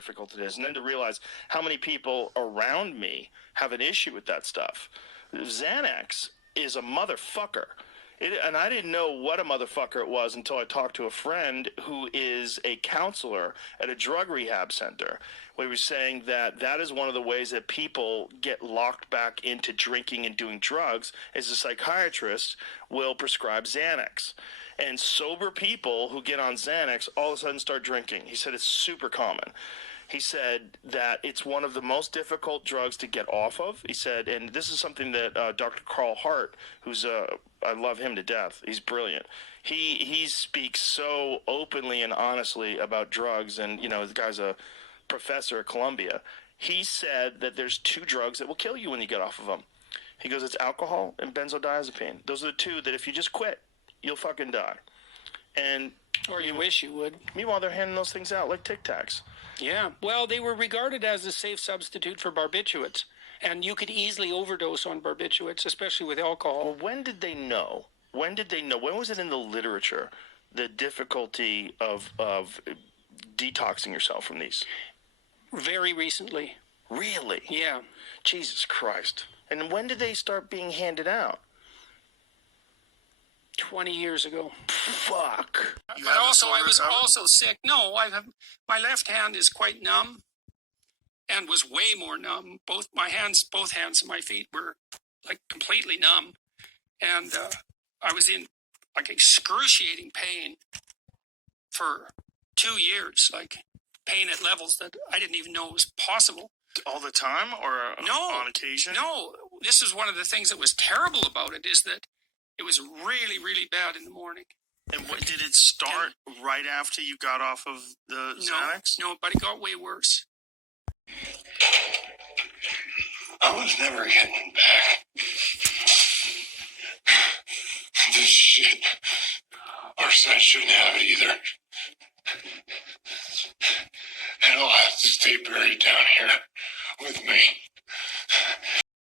difficult it is, and then to realize how many people around me have an issue with that stuff. Xanax is a motherfucker. And I didn't know what a motherfucker it was until I talked to a friend who is a counselor at a drug rehab center, where he was saying that that is one of the ways that people get locked back into drinking and doing drugs, is a psychiatrist will prescribe Xanax. And sober people who get on Xanax all of a sudden start drinking. He said it's super common. He said that it's one of the most difficult drugs to get off of. He said, and this is something that Dr. Carl Hart, who's I love him to death. He's brilliant. He speaks so openly and honestly about drugs, and the guy's a professor at Columbia. He said that there's two drugs that will kill you when you get off of them. He goes, it's alcohol and benzodiazepine. Those are the two that if you just quit, you'll fucking die. Or you wish you would. Meanwhile, they're handing those things out like Tic Tacs. Yeah. Well, they were regarded as a safe substitute for barbiturates. And you could easily overdose on barbiturates, especially with alcohol. Well, when did they know? When was it in the literature, the difficulty of detoxing yourself from these? Very recently. Really? Yeah. Jesus Christ. And when did they start being handed out? 20 years ago. Fuck. But also, I was also sick. No, my left hand is quite numb, and was way more numb. Both hands of my feet were like completely numb, and I was in like excruciating pain for 2 years, like pain at levels that I didn't even know was possible. All the time, or on occasion? No, this is one of the things that was terrible about it, is that it was really, really bad in the morning. And did it start right after you got off of the Xanax? No, but it got way worse. I was never getting back. This shit. Our son shouldn't have it either. And I'll have to stay buried down here with me.